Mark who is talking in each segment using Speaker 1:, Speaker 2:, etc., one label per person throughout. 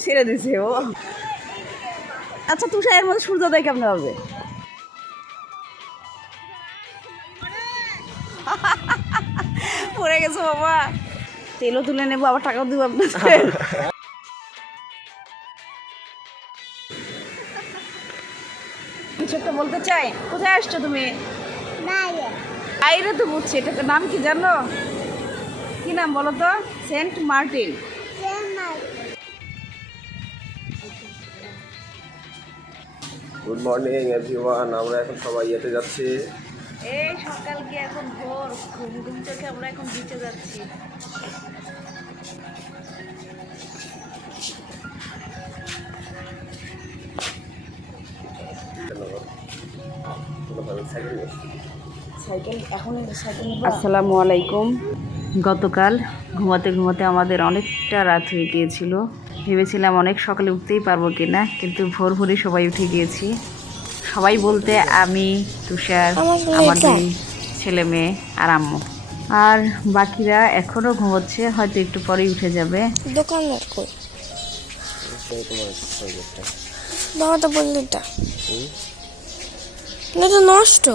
Speaker 1: ছেড়ে দিছে ও। আচ্ছা তুষার এর মধ্যে সূর্যোদয় কেমন হবে? পড়ে গেছে বাবা। তেলও তুলে নেব, আবার টাকাও দেবো আপনাদের। একটা বলতে চাই? কোথায় আসছো তুমি?
Speaker 2: বাইরে।
Speaker 1: বাইরে তো বুঝছি এটার নাম কি জানো? কি নাম বলো তো? Saint Martin.
Speaker 3: Good morning everyone আমরা এখন সবাই ইয়েতে যাচ্ছি।
Speaker 1: এই সকাল কি এখন ভোর। ঘুম ঘুম চোখে আমরা এখন বিচে যাচ্ছি। আসসালামু আলাইকুম। গতকাল ঘুমাতে ঘুমাতে আমাদের অনেকটা রাত হয়ে গিয়েছিল। ভেবেছিলাম অনেক সকালে উঠতেই পারব কিনা কিন্তু ভোর ভোরে সবাই উঠে গিয়েছি। সবাই বলতে আমি তুষার আমার দুই ছেলে মেয়ে আর আম্মু। আর বাকিরা এখনও ঘুমোচ্ছে হয়তো একটু পরেই উঠে যাবে।
Speaker 2: দোকানের কই?
Speaker 3: তোমার
Speaker 2: বললি এটা না তো নষ্ট।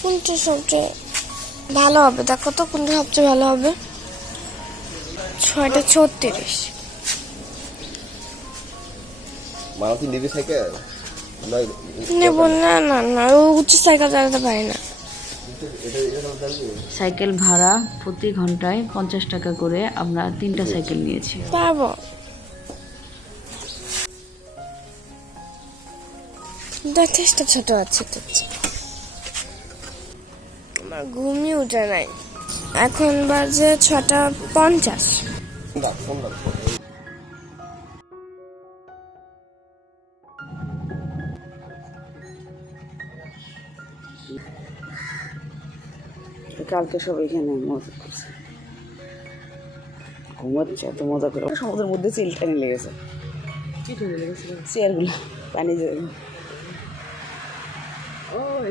Speaker 2: কোনটা সবচেয়ে ভালো হবে? দেখো তো কোনটা সবচেয়ে ভালো হবে। ছয়টা ছত্রিশ।
Speaker 3: মারুতি নিবি সাইকেল?
Speaker 2: নেব না না না ও উচ্চ সাইকেল চালাতে পারি না।
Speaker 3: এটা এটা চালাবি
Speaker 1: সাইকেল ভাড়া প্রতি ঘন্টায় পঞ্চাশ টাকা করে আমরা তিনটা সাইকেল নিয়েছি।
Speaker 2: পারব? যথেষ্ট ছোট আছে আমার ঘুমিয়ে উঠে নাই। এখন বাজে ছটা পঞ্চাশ।
Speaker 1: কালকে সব এখানে মজা করছে। ঘুমাচ্ছে এত মজা করে। সমুদ্রের মধ্যে চিল টানি লেগেছে। চেয়ারগুলো পানি যাবে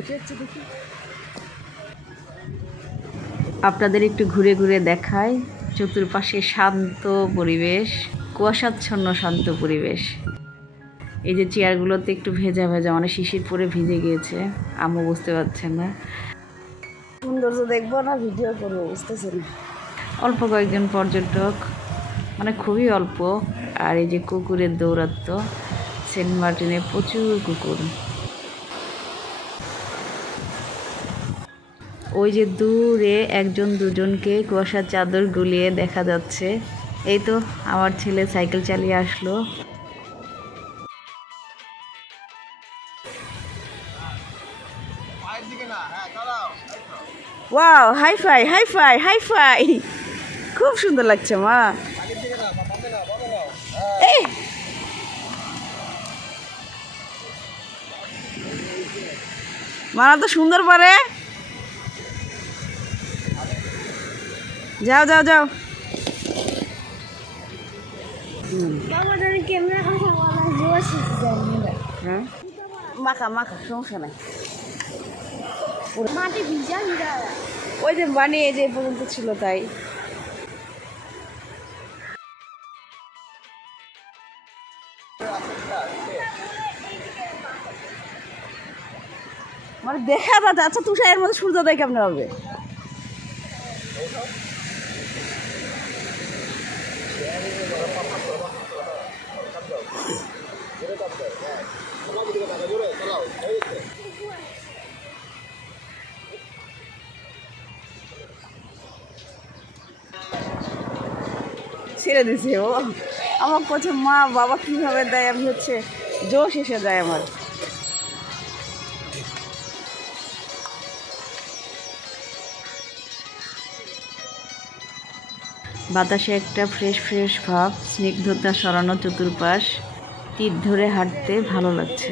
Speaker 1: আপনাদের একটু ঘুরে ঘুরে দেখায় চতুর্পাশে শান্ত পরিবেশ কুয়াশাচ্ছন্ন শান্ত পরিবেশ। এই যে চেয়ারগুলোতে একটু ভেজা ভেজা মানে শিশির পরে ভিজে গিয়েছে আম্মু বুঝতে পারছে না। সৌন্দর্য দেখব না ভিডিও করব বুঝতেছি না। অল্প কয়েকজন পর্যটক মানে খুবই অল্প। আর এই যে কুকুরের দৌরাত্ম সেন্ট মার্টিনে প্রচুর কুকুর। ওই যে দূরে একজন দুজনকে কুয়াশার চাদর গুলিয়ে দেখা যাচ্ছে। এই তো আমার ছেলে সাইকেল চালিয়ে আসলো। Wow, high five high five high five. খুব সুন্দর লাগছে, মা। মারা তো সুন্দর পারে। যাও যাও যাও। হ্যাঁ মাখা মাখা সমস্যা নাই। ওই যে বানিয়ে যে পর্যন্ত ছিল তাই। মানে দেখা যাচ্ছে আচ্ছা তুষারের মধ্যে সূর্যোদয় কেমন হবে? ছেড়ে দিছে ও। আমার কাছে মা, বাবা কীভাবে দেয়? আমি হচ্ছে জোশ এসে যায় আমার। বাতাসে একটা ফ্রেশ ফ্রেশ ভাব, স্নিগ্ধতা সরানো চতুর্পাশ। পিঠ ধরে হাঁটতে ভালো লাগছে।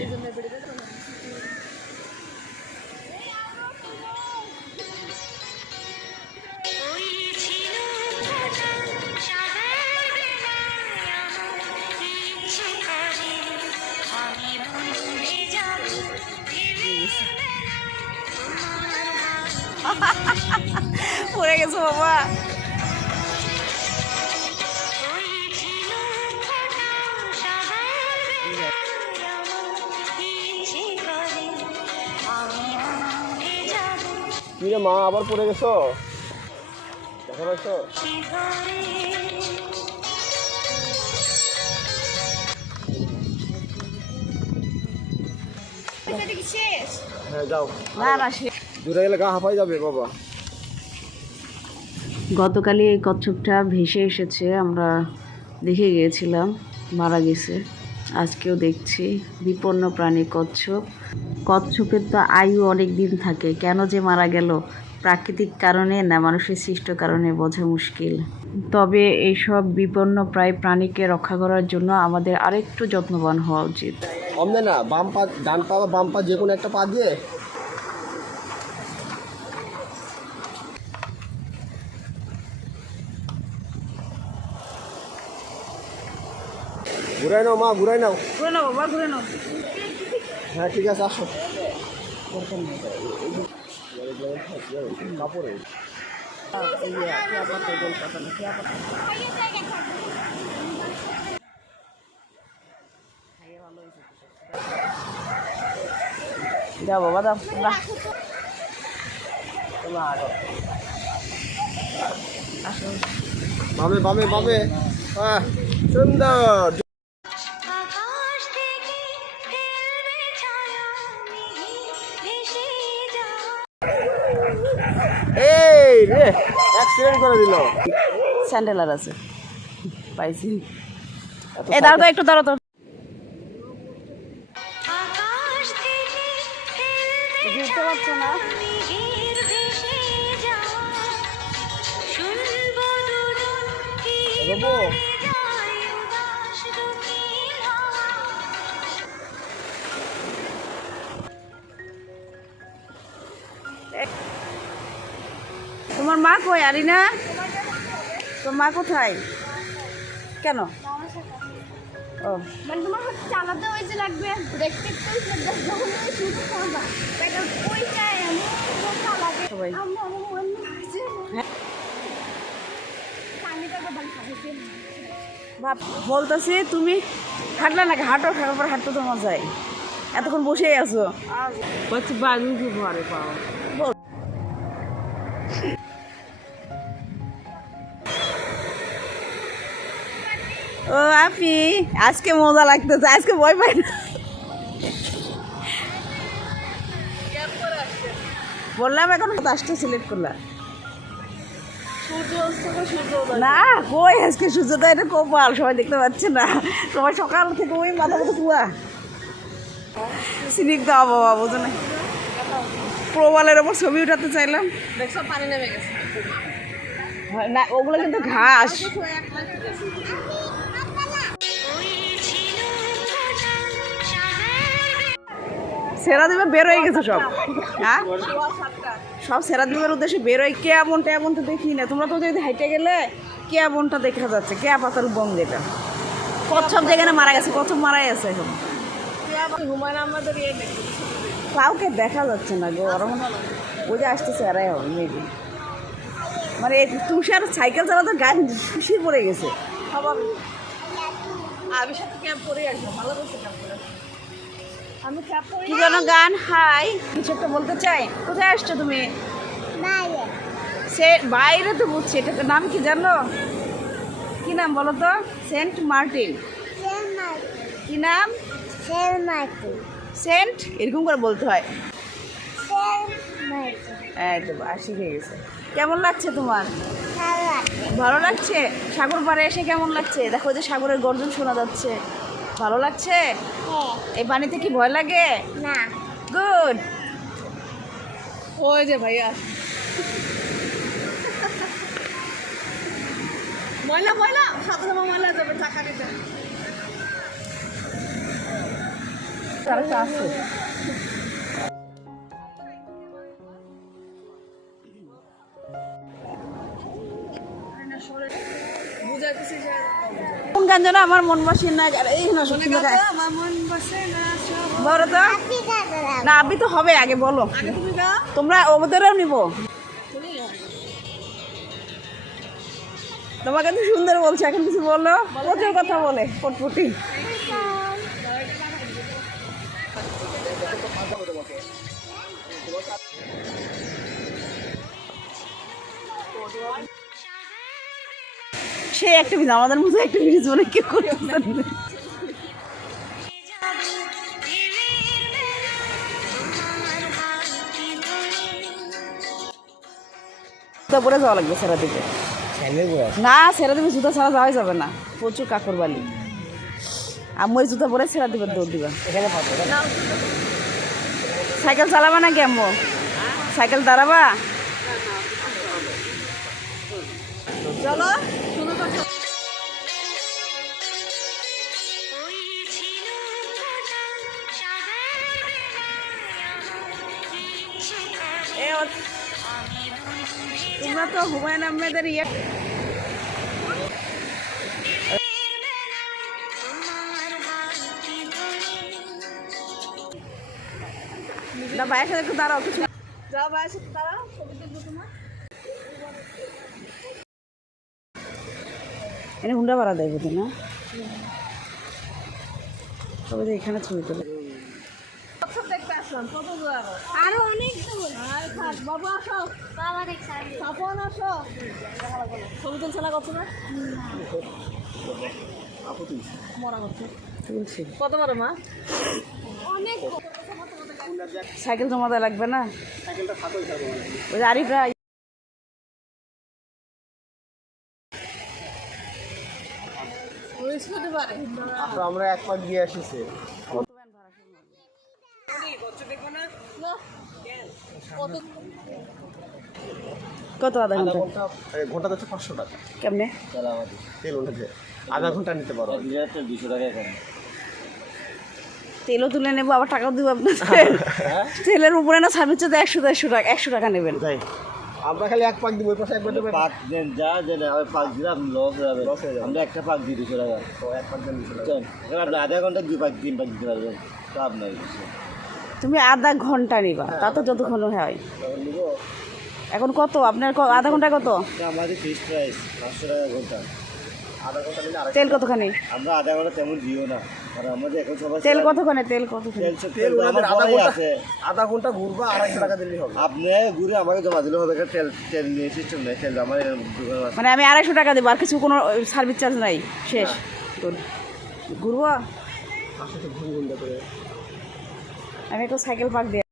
Speaker 1: পড়ে গেছে বাবা।
Speaker 3: রে মা আবার পড়ে গেছো? দেখা পাইছো হ্যাঁ দূরে গেলে গা হাঁপাই যাবে বাবা।
Speaker 1: গতকালই এই কচ্ছপটা ভেসে এসেছে আমরা দেখে গিয়েছিলাম মারা গেছে। আজকেও দেখছি বিপন্ন প্রাণী কচ্ছপ। কচ্ছপের তো আয়ু অনেক দিন থাকে। কেন যে মারা গেল? প্রাকৃতিক কারণে না মানুষের সৃষ্ট কারণে বোঝা মুশকিল। তবে এইসব বিপন্ন প্রায় প্রাণীকে রক্ষা করার জন্য আমাদের আরেকটু যত্নবান হওয়া উচিত।
Speaker 3: অমনে না বাম পা ডান পা বা বাম পা যে কোনো একটা পা দিয়ে। ঘুরাই নাও মা ঘুরাই নাও।
Speaker 1: ঘুরে নাও বাবা ঘুরে নাও।
Speaker 3: হ্যাঁ ঠিক আছে আসো। কাপড়ে।
Speaker 1: দাও বাবা দাও না
Speaker 3: বামে বামে বামে। সুন্দর। রে অ্যাক্সিডেন্ট করে দিল।
Speaker 1: স্যান্ডেলার আছে। পাইছি। এ দাঁড়া একটু দাঁড়া তো। বুঝতে পারছ না
Speaker 4: ভেসে যাওয়া শুনব দুজন কি
Speaker 3: বাবু
Speaker 4: যায় উদাস দুঃখী হাওয়া
Speaker 1: তোমার মা কই আরিনা? তোর মা কোথায়? কেন? ও।
Speaker 4: মানে তোমার হচ্ছে চালাতে ওই যে লাগবে দেখতে একটু
Speaker 1: সবাই। হ্যাঁ। ভাব বলতেছি তুমি হাঁটলে নাকি? হাঁটো হাঁটার পর হাঁটতে তোমার যায় এতক্ষণ বসেই আছো। বলছি বাজু কি ঘরে পাও। ও আপি আজকে মজা লাগতেছে আজকে ভয় পাই না। বললাম এখন আসতে সিলেক্ট করলাম। না কই আজকে সূর্যোদয় এটা কপাল সবাই দেখতে পাচ্ছে না। সবাই সকাল থেকে ওই মাথা মতো কুয়া। স্নিগ্ধ আবহাওয়া বোঝো না। প্রবালের ওপর ছবি উঠাতে চাইলাম। পানি নেমে গেছে। না ওগুলো কিন্তু ঘাস। সেরা দিবে, বের হয়ে গেছে সব। হ্যাঁ? সব সেরা দিবের উদ্দেশ্যে বের হয়ে কে এমনটা এমনটা দেখি না। তোমরা তো যদি হাইটে গেলে কে এমনটা দেখা যাচ্ছে, কে পাতাল বং যেটা কচ্ছপ যেখানে মারা গেছে, কচ্ছপ মারাই আছে এখন। কাউকে দেখা যাচ্ছে না গো হয় ওই যে আসতেছে, এরাই হবে মেবি মানে তুষার সাইকেল চালাতে গান খুশি পড়ে গেছে। আমি সাথে ক্যাম্প আসব, ভালো করছে ক্যাম্প কি যেন গান? হাই। কিছু একটা বলতে চাই? কোথায় আসছো তুমি?
Speaker 4: বাইরে।
Speaker 1: সে বাইরে তো বুঝছি এটার নাম কি জানো? কি নাম বলো তো? Saint Martin. কি নাম? সেন্ট এরকম করে বলতে হয়। এই তো আর শিখে গেছে। কেমন লাগছে তোমার?
Speaker 4: ভালো
Speaker 1: ভালো লাগছে? সাগর পাড়ে এসে কেমন লাগছে? দেখো যে সাগরের গর্জন শোনা যাচ্ছে। ভালো লাগছে?
Speaker 4: হ্যাঁ।
Speaker 1: এই পানিতে কি ভয় লাগে?
Speaker 4: না।
Speaker 1: গুড। ওই যে ভাইয়া। ময়লা ময়লা। সাথে ময়লা যাবে টাকা দিতে তারা আছে। গান যেন আমার মন বসে না এই তো। না আপনি তো হবে, আগে বলো। তোমরা ওদেরও নিব।
Speaker 5: তোমাকে তো সুন্দর বলছে, এখন কিছু বলল প্রচুর কথা বলে, পটপটি। Thank you. সে একটা ব্রিজ আমাদের মতো একটা ব্রিজ মানে কেউ করতে জুতা পরে যাওয়া লাগবে সেরা দিকে না সেরা দিবে জুতা ছাড়া যাওয়াই যাবে না। প্রচুর কাকর বালি। আম্মু এই জুতা পরে সেরা দিবে। দৌড় দিবা সাইকেল চালাবা নাকি আম্মু? সাইকেল দাঁড়াবা? চলো। ও- তোমরা তো হুমায়ুন আহমেদের ইয়ে। না ভাইয়ের সাথে দাঁড়াও, কিছু যাও ভাইয়ের সাথে দাঁড়াও, ছবি তুলবো তোমার। এনে হুন্ডা ভাড়া দেয় বুঝি না? সবাই তো এখানে ছবি তোলে।
Speaker 6: আরও। অনেক দূর বাবা আসো। বাবা দেখছে তপন আসো।
Speaker 5: ছবি তুলছে না কত না তুলছি। কত বড় মা?
Speaker 6: অনেক
Speaker 5: সাইকেল জমা দেওয়া লাগবে না? ওই আরিফরা
Speaker 3: আমরা আমরা এক পাক দিয়ে আসিছে
Speaker 5: কত আধা
Speaker 3: ঘণ্টা? ঘণ্টা হচ্ছে পাঁচশো টাকা।
Speaker 5: কেমনে?
Speaker 3: তেল উঠেছে আধা ঘণ্টা নিতে পারো।
Speaker 7: দুশো টাকা এখানে
Speaker 5: তেলও তুলে নেব আবার টাকাও দিব আপনার তেলের উপরে না সার্ভিস চার্জ একশো দেড়শো টাকা একশো টাকা নেবেন।
Speaker 3: তাই আমরা খালি এক পাক দিব ওই পাশে একবার দেবেন
Speaker 7: পাক দেন যা দেন ওই পাক দিলাম লস হয়ে যাবে।
Speaker 3: হয়ে।
Speaker 7: আমরা একটা পাক দিই দুশো টাকা।
Speaker 3: তো এক পাক দেন দুশো টাকা।
Speaker 7: আপনি আধা ঘণ্টা দুই পাক তিন পাক দিতে পারবেন। নাই। কিছু।
Speaker 5: তুমি আধা ঘণ্টা নিবা তা তো যতক্ষণ হয়।
Speaker 3: নিবো
Speaker 5: এখন কত? আপনার ক- আধা ঘণ্টা কত?
Speaker 7: আমাদের ফিক্সড প্রাইস পাঁচশো টাকা
Speaker 3: ঘণ্টা।
Speaker 5: তেল কতখানি?
Speaker 7: আমরা আধা ঘণ্টা তেমন দিও না।
Speaker 5: তেল কতখানি? তেল কতখানি?
Speaker 7: তেল আছে।
Speaker 3: আধা ঘণ্টা ঘুরবা আড়াইশো টাকা হবে।
Speaker 7: আপনি ঘুরে আমাকে জমা দিলে হবে তেল তেল নিয়ে সিস্টেম নেই তেল আমার
Speaker 5: মানে আমি আড়াইশো টাকা দেবো আর কিছু কোনো সার্ভিস চার্জ নাই। শেষ। ঘুরবো
Speaker 3: আসলে তো ঘুম ঘুমটা করে
Speaker 5: আমি একটু সাইকেল পার্ক দিয়ে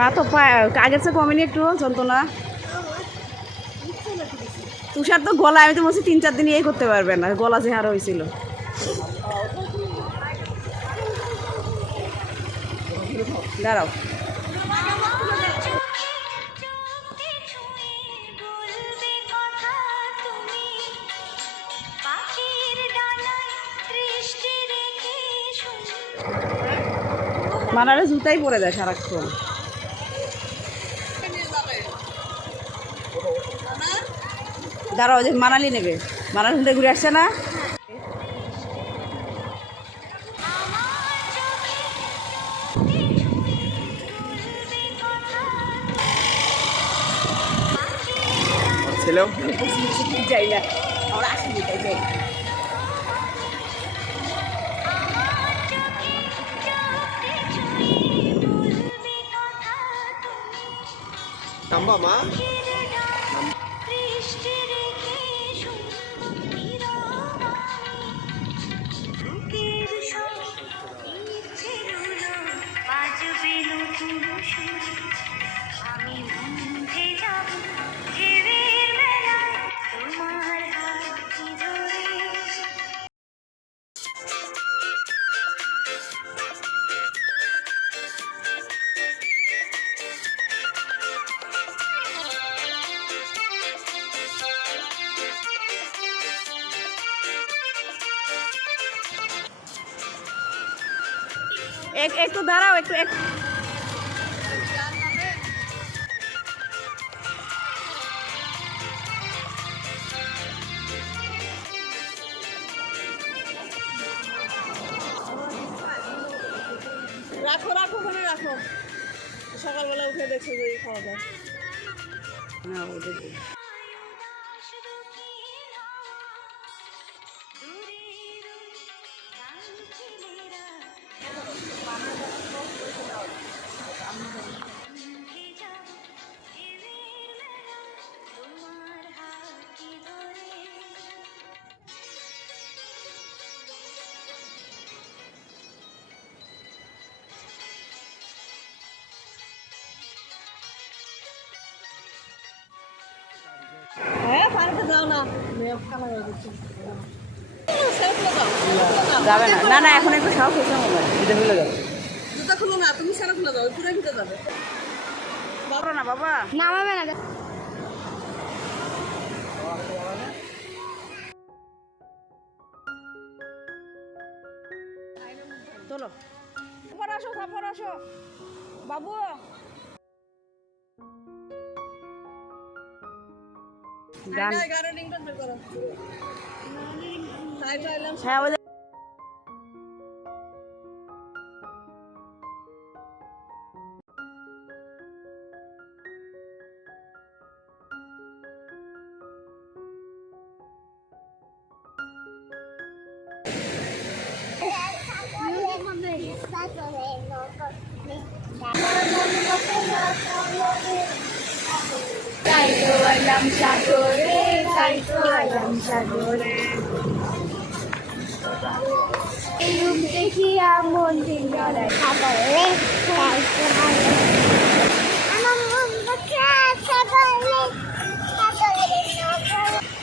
Speaker 5: মা তো আগের চেয়ে কমেনি একটু, যন্ত্রণা। তুষার তো গলা আমি তো বলছি তিন চার দিন ইয়ে করতে পারবে না, গলা যে হার হয়েছিল। দাঁড়াও।
Speaker 8: আমার চোখে চোখে ছুঁয়ে বলবে কথা তুমি পাখির ডানায় দৃষ্টি রেখে শুনব
Speaker 6: মানালে জুতাই পরে দেয় সারাক্ষণ দাঁড়াও যে মানালি নেবে। মানালি থেকে ঘুরে আসছে না?
Speaker 5: ছেলেও?
Speaker 6: যাই না আমরা যাই।
Speaker 5: মা?
Speaker 6: একটু দাঁড়াও, একটু রাখো রাখো, ওখানে রাখো। সকালবেলা উঠে দেখছ যে খাওয়া যায় না ও যাবে না। না না এখন একটু সাহস হয়েছে মনে হয় হলে যাবে জুতা খুলো না তুমি সারা খুলে যাবে পুরো ভিতরে যাবে। বাবা না বাবা।
Speaker 4: নামাবে না।
Speaker 6: গান হ্যাঁ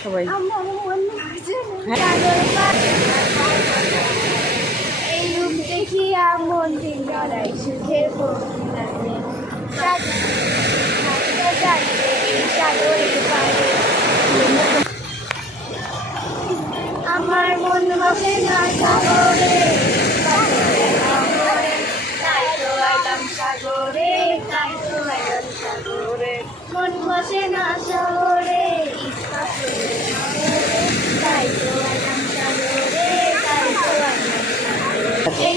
Speaker 6: সবাই।
Speaker 4: মন এই রূপ দেখিয়া মন দিন জড়ায় সুখের আমার মন বসে না সাগরে। মন বসে না সাগরে ইচ্ছা করে সাগরে, তাই তো আইলাম সাগরে তাই তো আইলাম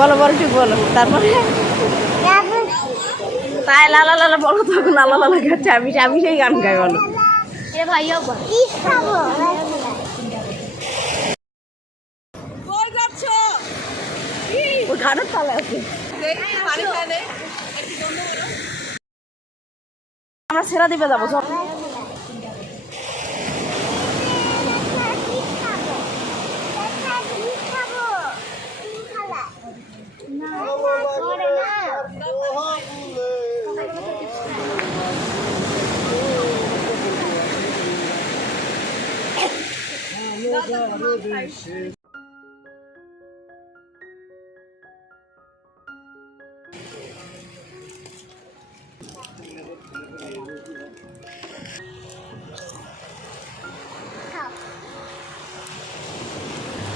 Speaker 1: বলো বলো ঠিক বলো। তারপরে? তাই লালা লালা বলো তখন লালা লালা গাচ্ছে। আমি আমি সেই গান গাই বলো।
Speaker 4: এ ভাইও বল। কি খাব
Speaker 1: ওই গানের তালে আছে। আমরা সেরা দিবে যাব চল
Speaker 4: কি খাব কি খাব কি খালা না করে না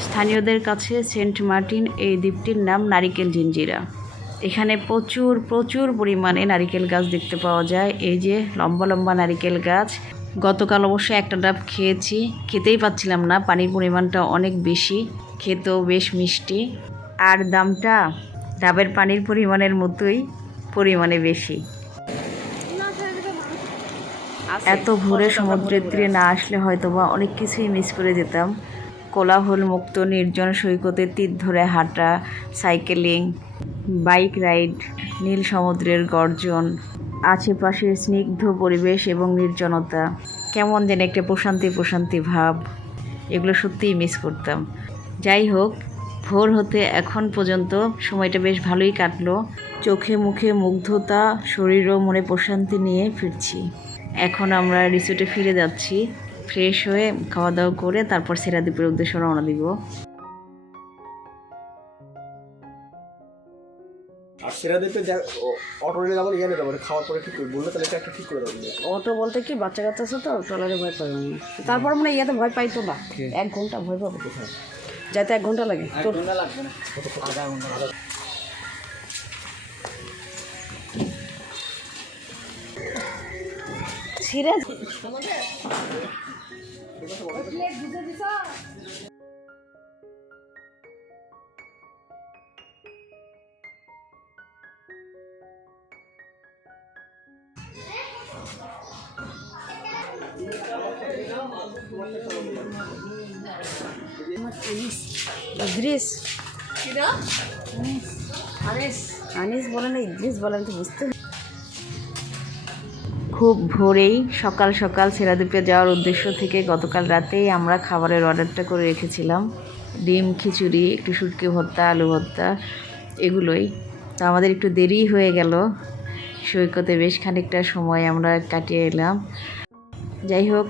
Speaker 1: স্থানীয়দের কাছে সেন্ট মার্টিন এই দ্বীপটির নাম নারিকেল জিঞ্জিরা। এখানে প্রচুর প্রচুর পরিমাণে নারিকেল গাছ দেখতে পাওয়া যায়। এই যে লম্বা লম্বা নারিকেল গাছ গতকাল অবশ্য একটা ডাব খেয়েছি খেতেই পাচ্ছিলাম না পানির পরিমাণটা অনেক বেশি খেতেও বেশ মিষ্টি। আর দামটা ডাবের পানির পরিমাণের মতোই পরিমাণে বেশি। এত ভোরে সমুদ্রের তীরে না আসলে হয়তো বা অনেক কিছুই মিস করে যেতাম। কোলাহল মুক্ত নির্জন সৈকতে তীর ধরে হাঁটা সাইকেলিং বাইক রাইড নীল সমুদ্রের গর্জন আশেপাশের স্নিগ্ধ পরিবেশ এবং নির্জনতা। কেমন যেন একটা প্রশান্তি প্রশান্তি ভাব। এগুলো সত্যিই মিস করতাম। যাই হোক, ভোর হতে এখন পর্যন্ত সময়টা বেশ ভালোই কাটলো। চোখে মুখে মুগ্ধতা, শরীর ও মনে প্রশান্তি নিয়ে ফিরছি। এখন আমরা রিসোর্টে ফিরে যাচ্ছি। ফ্রেশ হয়ে খাওয়া দাওয়া করে তারপর সেরাদ্বীপের উদ্দেশ্যে রওনা দিব।
Speaker 3: আর অটো নিয়ে যাব এখানে যাব খাওয়ার পরে ঠিক করে বললে তাহলে একটা ঠিক করে দেবো
Speaker 1: অটো বলতে কি বাচ্চা কাচ্চা আছে তো ট্রলারে ভয় পাবে তারপর মানে ইয়াতে ভয় পাইতো না। এক ঘণ্টা ভয় পাবে। কোথায়? যাইতে এক ঘণ্টা লাগে। তো সিরিয়াস ইদ্রিস। আনিস। বলে না ইদ্রিস বলে আমি তো বুঝতে খুব ভোরেই সকাল সকাল সেরাদ্বীপে যাওয়ার উদ্দেশ্য থেকে গতকাল রাতেই আমরা খাবারের অর্ডারটা করে রেখেছিলাম। ডিম খিচুড়ি একটু শুটকি ভর্তা আলু ভর্তা এগুলোই। তো আমাদের একটু দেরি হয়ে গেল। সৈকতে বেশ খানিকটা সময় আমরা কাটিয়ে এলাম। যাই হোক,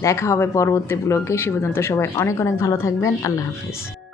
Speaker 1: দেখা হবে পরবর্তী ব্লগে। সে পর্যন্ত সবাই অনেক অনেক ভালো থাকবেন। আল্লাহ হাফিজ।